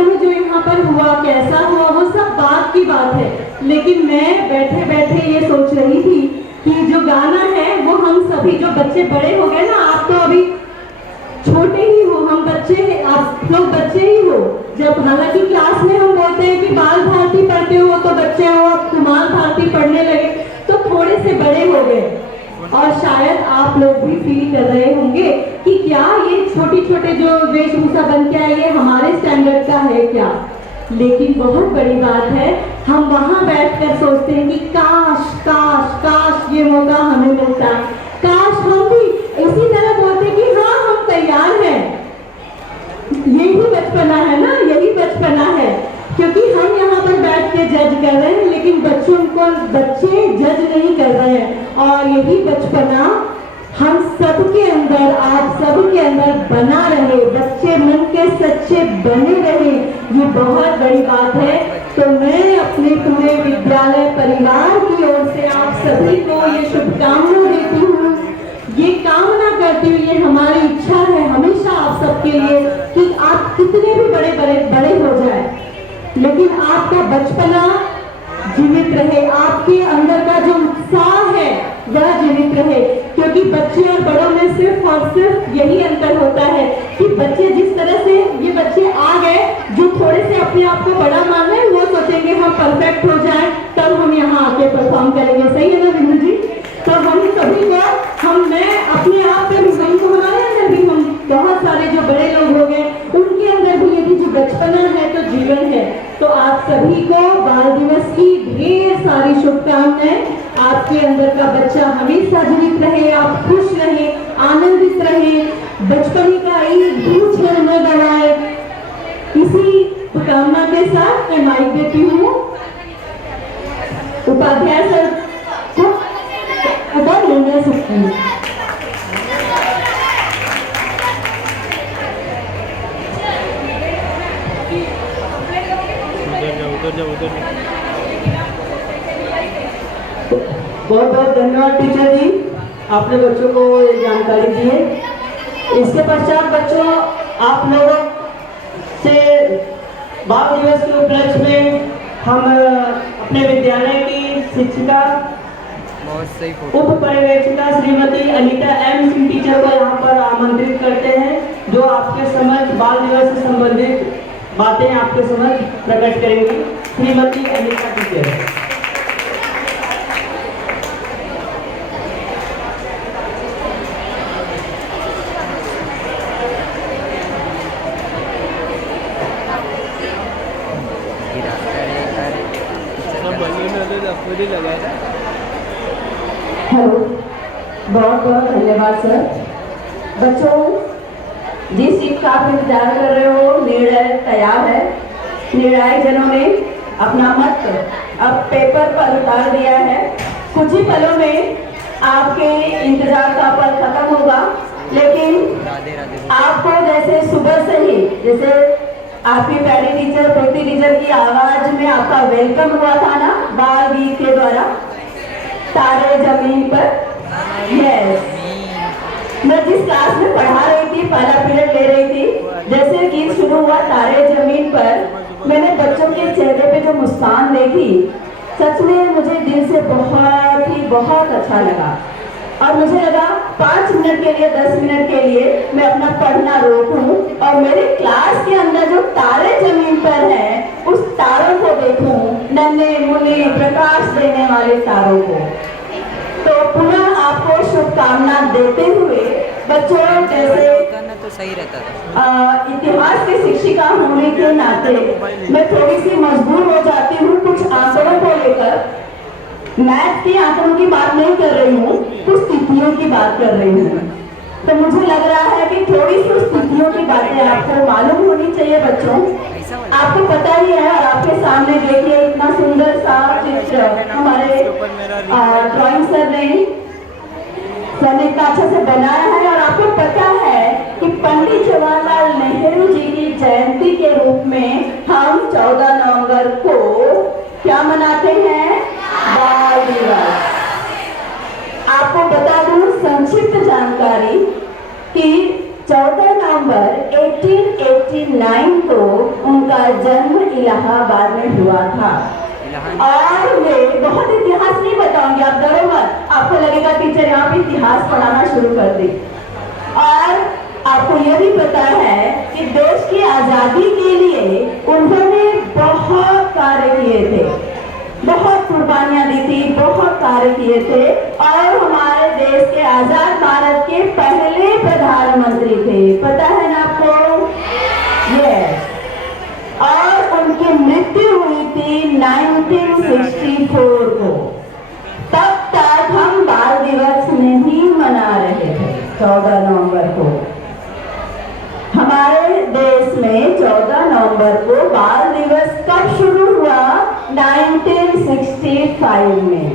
में जो यहाँ पर हुआ कैसा हुआ वो सब बात की बात है, लेकिन मैं बैठे बैठे ये सोच रही थी कि जो गाना है वो हम सभी, जो बच्चे बड़े हो गए ना, आप तो अभी छोटे ही हो, हम बच्चे हैं, आप लोग बच्चे ही हो। जब हालांकि क्लास में हम बोलते हैं कि बाल भारती पढ़ते हो तो बच्चे हो, अब कुमार भारती पढ़ने लगे तो थोड़े से बड़े हो गए, और शायद आप लोग भी फील कर रहे होंगे कि क्या ये छोटे छोटे जो वेशभूषा बन के आई ये हमारे स्टैंडर्ड का है क्या। लेकिन बहुत बड़ी बात है, हम वहां बैठकर सोचते हैं कि काश काश काश ये मौका हमें मिलता, काश हम भी इसी तरह बोलते कि हाँ हम तैयार हैं। यही बचपना है ना, यही बचपना है, क्योंकि हम यहाँ पर बैठ के जज कर रहे हैं लेकिन बच्चे जज नहीं कर रहे हैं। और यही बचपना हम सबके अंदर, आप सबके अंदर बना रहे, बच्चे मन के सच्चे बने रहे, ये बहुत बड़ी बात है। तो मैं अपने पूरे विद्यालय परिवार की ओर से आप सभी को ये शुभकामना देती हूँ, ये कामना करती हूँ, ये हमारी इच्छा है हमेशा आप सबके लिए कि आप कितने भी बड़े हो जाए, लेकिन आपका बचपना जीवित रहे, आपके अंदर का जो उत्साह है वह जीवित रहे। क्योंकि बच्चे और बड़ों में सिर्फ और सिर्फ यही अंतर होता है कि बच्चे जिस तरह से, ये बच्चे आ गए जो थोड़े से अपने आप को बड़ा मान रहे हैं, वो सोचेंगे हम परफेक्ट हो जाएं तब हम यहाँ आके परफॉर्म करेंगे। सही है ना बिंदु जी? तो हम सभी को, मैं अपने आप पे भी, हमारे अंदर भी, हम बहुत सारे जो बड़े लोग हो गए उनके अंदर भी यदि जो बचपना है तो जीवन है। तो आप सभी को बाल दिवस की ढेर सारी शुभकामनाएं। आपके अंदर का बच्चा हमेशा जीवित रहे, आप खुश रहे, आनंदित रहे, बचपन का एक भी क्षण उपाध्याय सर को अगर निर्णय सकते हैं। बहुत बहुत धन्यवाद टीचर जी, आपने बच्चों को ये जानकारी दी है। इसके पश्चात बच्चों, आप लोगों से बाल दिवस के उपलक्ष्य में हम अपने विद्यालय की शिक्षिका बहुत सही फोटो। उप पर्यवेक्षिका श्रीमती अनीता एम सिंह टीचर को यहाँ पर आमंत्रित करते हैं, जो आपके समक्ष बाल दिवस से संबंधित बातें आपके समक्ष प्रकट करेंगी। श्रीमती अनीता टीचर। हेलो, बहुत बहुत धन्यवाद सर। बच्चों, जिस चीज का आप इंतजार कर रहे हो, निर्णय तैयार है। निर्णायक जनों ने अपना मत अब पेपर पर उतार दिया है। कुछ ही पलों में आपके इंतजार का पल खत्म होगा, लेकिन आपको जैसे सुबह से ही, जैसे आपकी पहली टीचर प्रीति टीचर की आवाज में आपका वेलकम हुआ था ना बाल गीत के द्वारा, तारे जमीन पर। यस, मैं जिस क्लास में पढ़ा रही थी, पहला पीरियड ले रही थी, जैसे गीत शुरू हुआ तारे जमीन पर, मैंने बच्चों के चेहरे पे जो मुस्कान देखी, सच में मुझे दिल से बहुत अच्छा लगा। और मुझे लगा 5 मिनट के लिए, 10 मिनट के लिए मैं अपना पढ़ना रोकूं और मेरे क्लास के अंदर जो तारे जमीन पर हैं, उस तारों को देखूं, नन्हे मुन्ने प्रकाश देने वाले तारों को। तो पुनः आपको शुभकामना देते हुए बच्चों, जैसे तो सही रहता था। इतिहास की शिक्षिका होने के नाते मैं थोड़ी सी मजबूर हो जाती हूँ कुछ आंकड़ों को लेकर। मैथ के आंकड़ों की बात नहीं कर रही हूँ, कुछ तिथियों की बात कर रही हूँ। तो मुझे लग रहा है कि थोड़ी सी उस तिथियों की बातें आपको मालूम होनी चाहिए बच्चों। आपको पता ही है, और आपके सामने देखिए इतना सुंदर सा चित्र हमारे ड्राइंग सर ने इतना अच्छे से बनाया है। और आपको पता है कि पंडित जवाहरलाल नेहरू जी की जयंती के रूप में हम 14 नवंबर को क्या मनाते हैं? बाल दिवस। आपको बता दूं संक्षिप्त जानकारी कि 14 नवंबर 1889 को उनका जन्म इलाहाबाद में हुआ था। और वे बहुत इतिहास नहीं बताऊंगी, आप डरो मत, आपको लगेगा टीचर यहाँ पे इतिहास पढ़ाना शुरू कर दी। और आपको यह भी पता है कि देश की आजादी के लिए उन्होंने बहुत कार्य किए थे, बहुत कुर्बानियां दी थी, बहुत कार्य किए थे, और हमारे देश के आजाद भारत के पहले प्रधानमंत्री थे। पता है ना आपको? यस। और उनकी मृत्यु हुई थी 1964 को। तब तक हम बाल दिवस नहीं मना रहे थे 14 नवंबर को। हमारे देश में 14 नवंबर को बाल दिवस कब शुरू हुआ? 1965 में।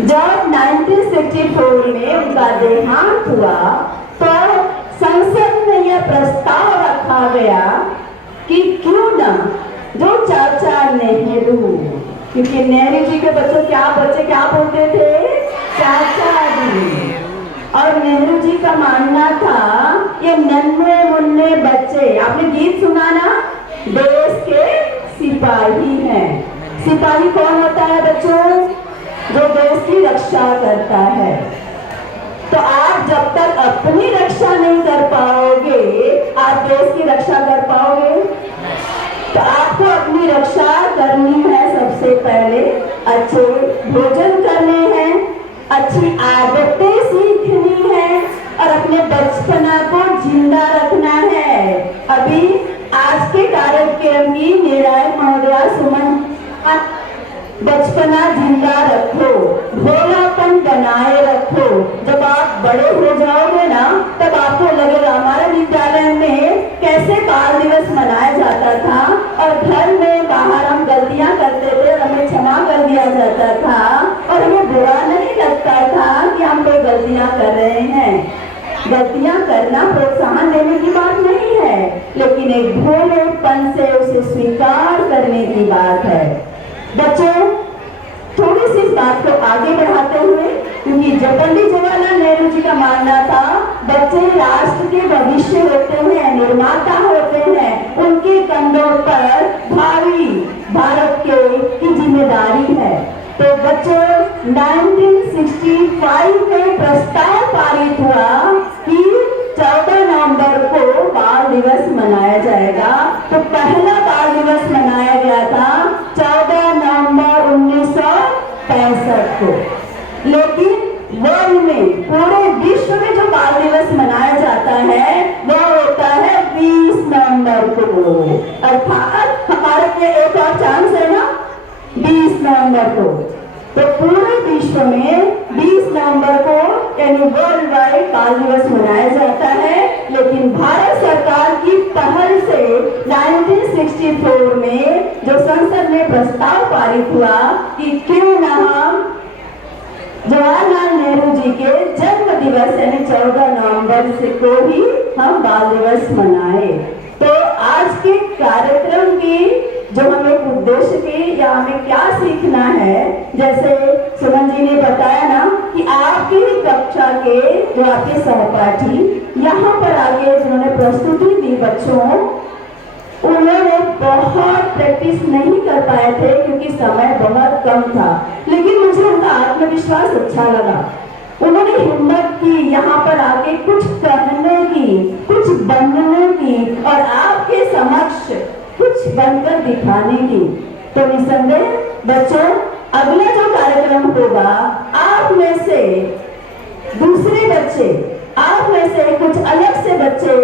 जब 1964 में उनका देहांत हुआ तो संसद में यह प्रस्ताव रखा गया कि क्यों ना जो चाचा नेहरू, क्योंकि नेहरू जी के बच्चे क्या बोलते थे? चाचा जी। और नेहरू जी का मानना था ये नन्हे मुन्ने बच्चे, आपने गीत सुना ना, देश के सिपाही हैं। सिपाही कौन होता है बच्चों? जो देश की रक्षा करता है। तो आप जब तक अपनी रक्षा नहीं कर पाओगे, आप देश की रक्षा कर पाओगे? तो आपको अपनी रक्षा करनी है। सबसे पहले अच्छे भोजन करने हैं, अच्छी आदतें सीखनी है, और अपने बचपना को जिंदा रखना है। अभी आज के कार्यक्रम की निर्णायक महोदया सुमन, बचपना जिंदा रखो, भोलापन बनाए रखो। जब आप बड़े हो जाओगे ना, तब आपको लगेगा हमारे विद्यालय में कैसे बाल दिवस मनाया जाता था, और घर में बाहर हम गलतियां करते थे, हमें क्षमा कर दिया जाता था और हमें बुरा नहीं लगता था कि हम कोई गलतियां कर रहे हैं। गलतियां करना प्रोत्साहन देने की बात नहीं है, लेकिन एक भोलेपन से उसे स्वीकार करने की बात है। बच्चों, थोड़ी सी इस बात को आगे बढ़ाते हुए, क्योंकि पंडित जवाहरलाल नेहरू जी का मानना था बच्चे राष्ट्र के भविष्य होते हैं, निर्माता होते हैं, उनके कंधों पर भावी भारत की जिम्मेदारी है। तो बच्चों, 1965 में प्रस्ताव पारित हुआ कि 14 नवंबर को बाल दिवस मनाया जाएगा। तो पहला बाल दिवस मनाया गया था 14 नवंबर 1965 को। लेकिन वर्ल्ड में, पूरे विश्व में जो बाल दिवस मनाया जाता है वो होता है 20 नवंबर को। अर्थात हमारे लिए एक और चांस है ना, 20 नवंबर को। तो पूरे विश्व में 20 नवंबर को यानी वर्ल्ड वाइड बाल दिवस मनाया जाता है। लेकिन भारत सरकार की पहल से 1964 में जो संसद में प्रस्ताव पारित हुआ कि क्यों न हम जवाहरलाल नेहरू जी के जन्म दिवस यानी 14 नवंबर से को ही हम बाल दिवस मनाए। तो आज के कार्यक्रम की जो हमें उद्देश्य की या हमें क्या सीखना है, जैसे सुमन जी ने बताया ना कि आपकी कक्षा के जो आपके सहपाठी यहाँ पर आगे जिन्होंने प्रस्तुति दी बच्चों, उन्होंने बहुत प्रैक्टिस नहीं कर पाए थे क्योंकि समय बहुत कम था, लेकिन मुझे उनका आत्मविश्वास अच्छा लगा। उन्होंने हिम्मत की यहाँ पर आके कुछ कहने की, कुछ बनने की और आपके समक्ष कुछ बनकर दिखाने की। तो निसंदेह बच्चों, अगला जो कार्यक्रम होगा, आप में से दूसरे बच्चे, आप में से कुछ अलग से बच्चे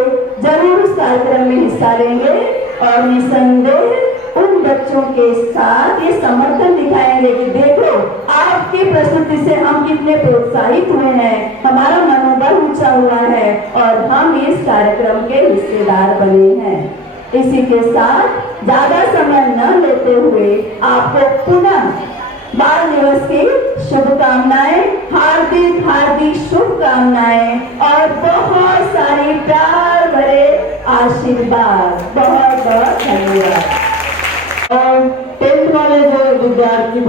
जरूर उस कार्यक्रम में हिस्सा लेंगे और निसंदेह उन बच्चों के साथ ये समर्थन दिखाएंगे कि देखो आपकी प्रस्तुति से हम कितने प्रोत्साहित हुए हैं, हमारा मनोबल ऊंचा हुआ है और हम इस कार्यक्रम के हिस्सेदार बने हैं। इसी के साथ ज्यादा समय न लेते हुए आपको पुनः बाल दिवस की शुभकामनाएं, हार्दिक हार्दिक शुभकामनाएं और बहुत सारी प्यार भरे आशीर्वाद। बहुत बहुत धन्यवाद। और 10th वाले जो विद्यार्थी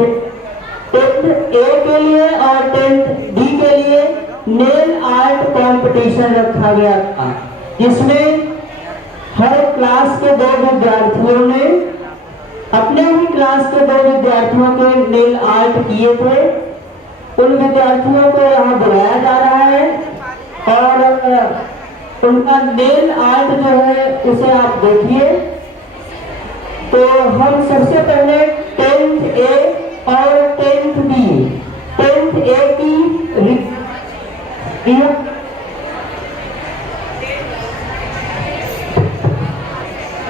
10th A के लिए और 10th D के लिए नेल आर्ट कंपटीशन रखा गया था, जिसमें हर क्लास के 2 विद्यार्थियों ने अपने ही क्लास के 2 विद्यार्थियों के नेल आर्ट किए थे। उन विद्यार्थियों को यहाँ बुलाया जा रहा है और उनका नेल आर्ट जो है उसे आप देखिए। तो हम सबसे पहले 10th A और 10th B, 10th A की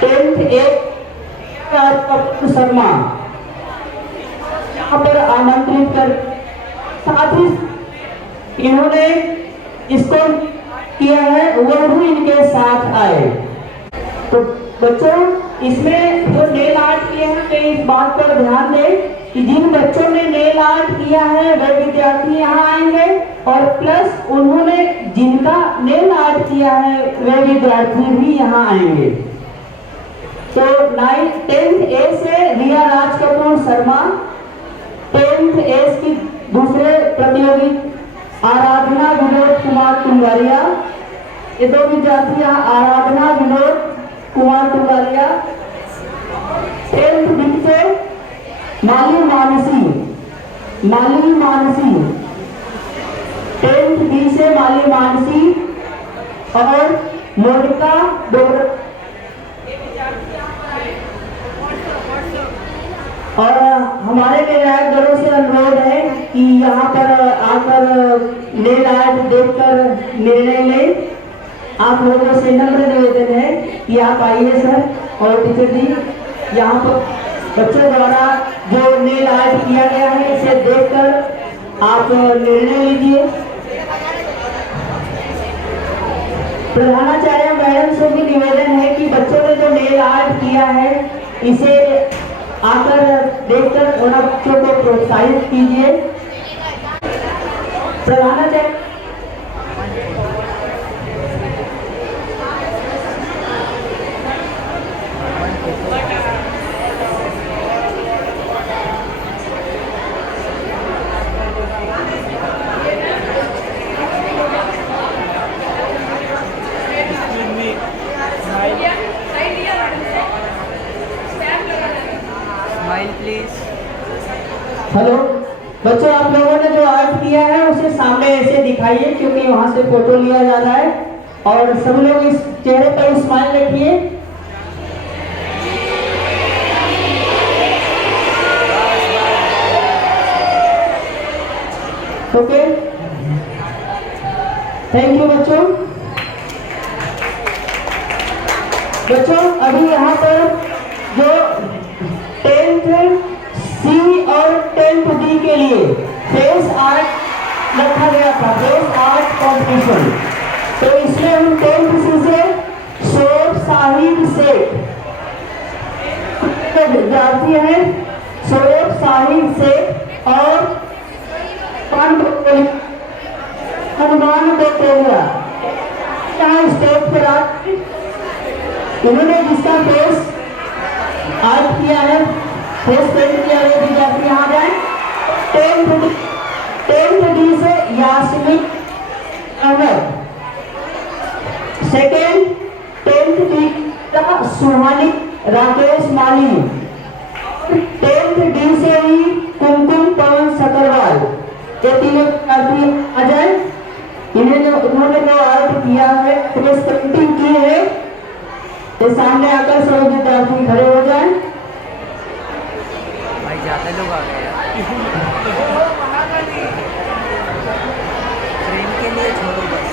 10th A शर्मा यहाँ पर आमंत्रित कर, साथ ही इन्होंने इसको किया है वो भी इनके साथ आए। तो बच्चों, इसमें जो नेल आर्ट किए हैं वे इस बात पर ध्यान दें कि जिन बच्चों ने नेल आर्ट किया है वे विद्यार्थी यहाँ आएंगे और प्लस उन्होंने जिनका नेल आर्ट किया है वे विद्यार्थी भी यहाँ आएंगे। तो 10th A से रिया राज कपूर शर्मा, 10th A की दूसरे प्रतियोगी आराधना विनोद कुमार तुंगारिया, ये 2 विद्यार्थी आराधना विनोद कुमार तुंगारिया। 10th B से माली मानसी, 10th B से माली मानसी और मोनिका डोगरा। और हमारे निर्णायक से अनुरोध है कि यहाँ पर आकर नेल आर्ट देखकर निर्णय लें। आप लोगों से नम्र निवेदन है कि आप आइए सर और टीचर जी, यहाँ पर बच्चों द्वारा जो नेल आर्ट किया गया है इसे देखकर आप निर्णय लीजिए। प्रधानाचार्य मैडम से भी निवेदन है कि बच्चों ने जो नेल आर्ट किया है इसे आकर देखकर उन बच्चों को प्रोत्साहित कीजिए। प्रधानाचार्य स्माइल प्लीज। हेलो बच्चों, आप लोगों ने जो आर्ट किया है उसे सामने ऐसे दिखाइए, क्योंकि वहां से फोटो लिया जा रहा है। और सब लोग इस चेहरे पर स्माइल रखिए। ओके, थैंक यू बच्चों। बच्चों अभी यहाँ पर जो 10th C और 10th D के लिए फेस आर्ट रखा गया था, फेस आर्ट कॉम्पिटिशन। तो इसमें हम 10th C से शोएब साहिब शेख विद्यार्थी हैं, शोएब साहिब शेख और हनुमान बोटेलिया यहाँ स्टेज पर आकर इन्होंने जिसका फेस आर्ट किया है, फेस पेंट किया है, विद्यार्थी यहाँ जाए। 10th D से Yasmin Ahmad, second 10th D का सुहानी राकेश माली, 10th D से ही कुमकुम पवन सकरवाल। ये तीनों विद्यार्थी आ जाए। इन्होंने जो आर्ट किया है, फेस पेंटिंग की है, ये सामने आकर सभी विद्यार्थी खड़े हो जाएं। भाई ज्यादा लोग आ गए ट्रेन के लिए छोड़ो बस,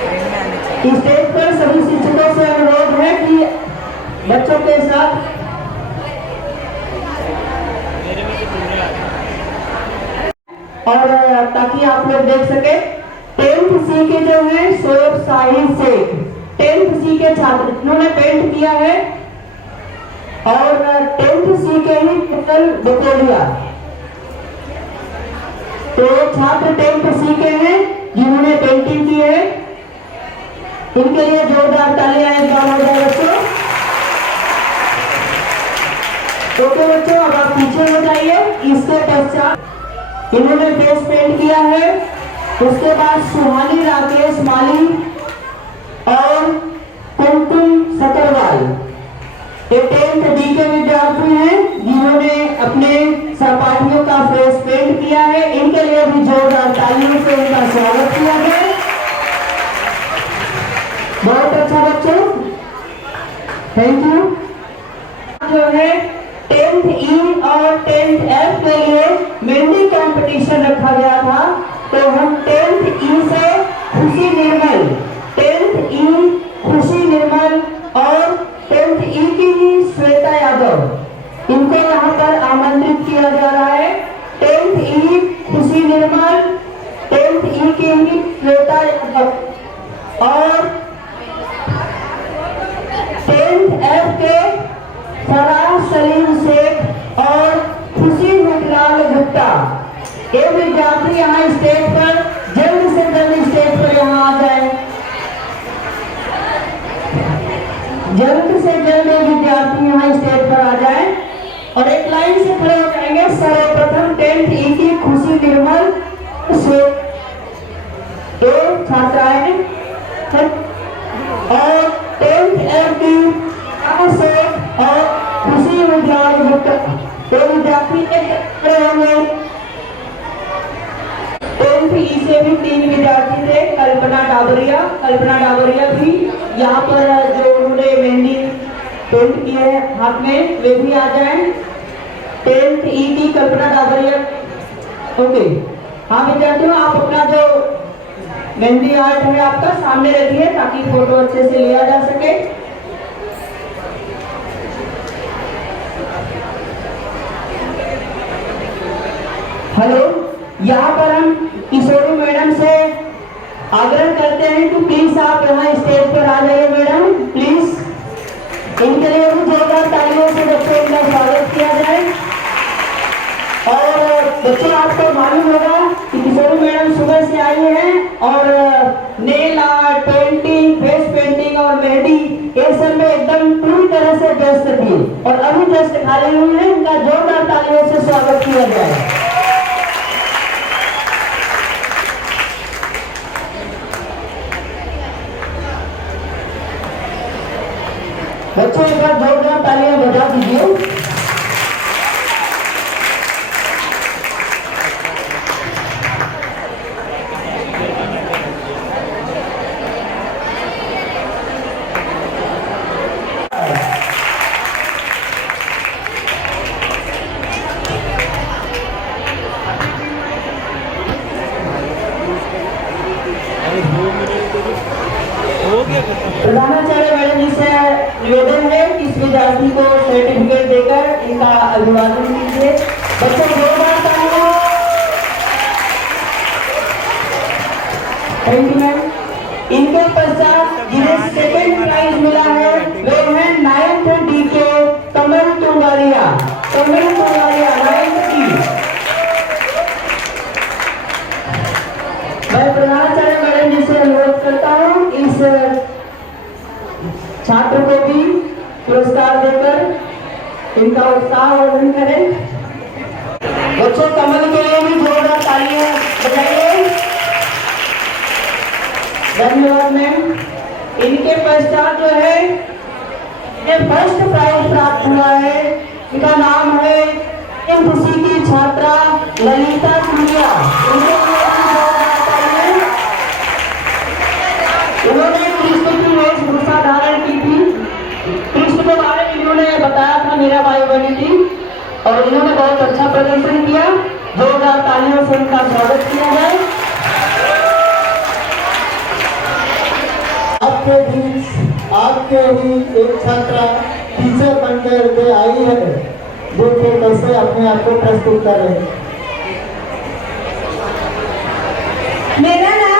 ट्रेन में आने चाहिए। स्टेज पर सभी शिक्षकों से अनुरोध है कि बच्चों के साथ और ताकि आप लोग देख सके। 10th C के जो है शोएब साहिब शेख, 10th C के छात्र इन्होंने पेंट किया है। और 10th C के ही कुशल बकोलिया, तो छात्र 10th C के हैं जिन्होंने पेंटिंग की है। इनके लिए जोरदार तालियां एक बार हो जाए बच्चों। ओके बच्चों, अब आप पीछे हो जाइए। इसके पश्चात इन्होंने फेस पेंट किया है। उसके बाद सुहानी राकेश माली और कुमकुम सकरवाल, ये 10th D के विद्यार्थी हैं जिन्होंने अपने सहपाठियों का फेस पेंट किया है। इनके लिए भी जोरदार तालियों से इनका स्वागत किया जाए। बहुत अच्छा बच्चों, थैंक यू। जो है 10th E और 10th F के लिए मेहंदी कंपटीशन रखा गया था। तो हम 10th E से खुशी निर्मल, 10th E खुशी निर्मल और 10th E की ही श्वेता यादव, इनको यहाँ पर आमंत्रित किया जा रहा है। 10th E खुशी निर्मल, 10th E की ही श्वेता यादव और 10th F के फराज सलीम शेख और खुशी हुटलाल गुप्ता, ये विद्यार्थी यहाँ स्टेज पर जल्द से जल्द स्टेज पर यहाँ आ जाए। जल्द से जल्द विद्यार्थी यहाँ स्टेज पर आ जाए और एक लाइन से खड़े हो जाएंगे। सर्वप्रथम 10th E की खुशी निर्मल से दो छात्राएं और 10th F की शेख और खुशी हुटलाल गुप्ता, तो विद्यार्थी खड़े होंगे। 10th E से भी 3 विद्यार्थी थे, कल्पना डाबरिया भी यहाँ पर जो उन्होंने मेहंदी पेंट की है हाथ में, वे भी आ जाएं। 10th E की कल्पना डाबरिया, ओके। हाँ विद्यार्थियों, आप अपना जो मेहंदी आर्ट है आपका सामने रखिए ताकि फोटो अच्छे से लिया जा सके। हेलो, यहाँ पर हम किशोरी मैडम से आग्रह करते हैं कि प्लीज आप यहाँ स्टेज पर आ जाइए मैडम, प्लीज। इनके लिए भी जोरदार तालियों से बच्चों का स्वागत बच्चों आपको मालूम होगा कि किशोरी मैडम सुबह से आई हैं और nail art, painting, face painting और मेहंदी ये सब में एकदम पूरी तरह से व्यस्त थी और अभी जस्ट खाली हुई है। इनका जोरदार तालियों से स्वागत किया जाए। बच्चों एक बार जोरदार तालियां बजा दीजिए। प्रधानाचार्य मैडम जी से निवेदन है कि इस विद्यार्थी को सर्टिफिकेट देकर इनका अभिवादन कीजिए। बच्चों जोरदार तालियां। Thank you ma'am. इनके पश्चात जिन्हें सेकेंड प्राइज मिला है वे हैं 9th डी के कमल तुंगारिया। कमल तुंगारिया 9th डी। मैं प्रधानाचार्य मैडम जी से अनुरोध करता हूँ इस छात्र को भी पुरस्कार देकर इनका उत्साह वर्धन करें। बच्चों कमल के लिए भी जोरदार तालियां बजाइए। धन्यवाद मैम। इनके पश्चात जो है ये फर्स्ट प्राइज प्राप्त हुआ है। इनका नाम है एमपीसी की छात्रा ललिता कुलिया। उन्होंने कृष्ण की वेशभूषा धारण की थी। कृष्ण के बारे में इन्होंने बताया था, मेरा भाई बनी थी और इन्होंने बहुत अच्छा प्रदर्शन किया। जोरदार तालियों से इनका स्वागत किया जाए। आपके बीच आपके ही एक छात्रा टीचर बनकर के आई है जो कि कैसे अपने आप को प्रस्तुत कर रहे हैं। मेरा नाम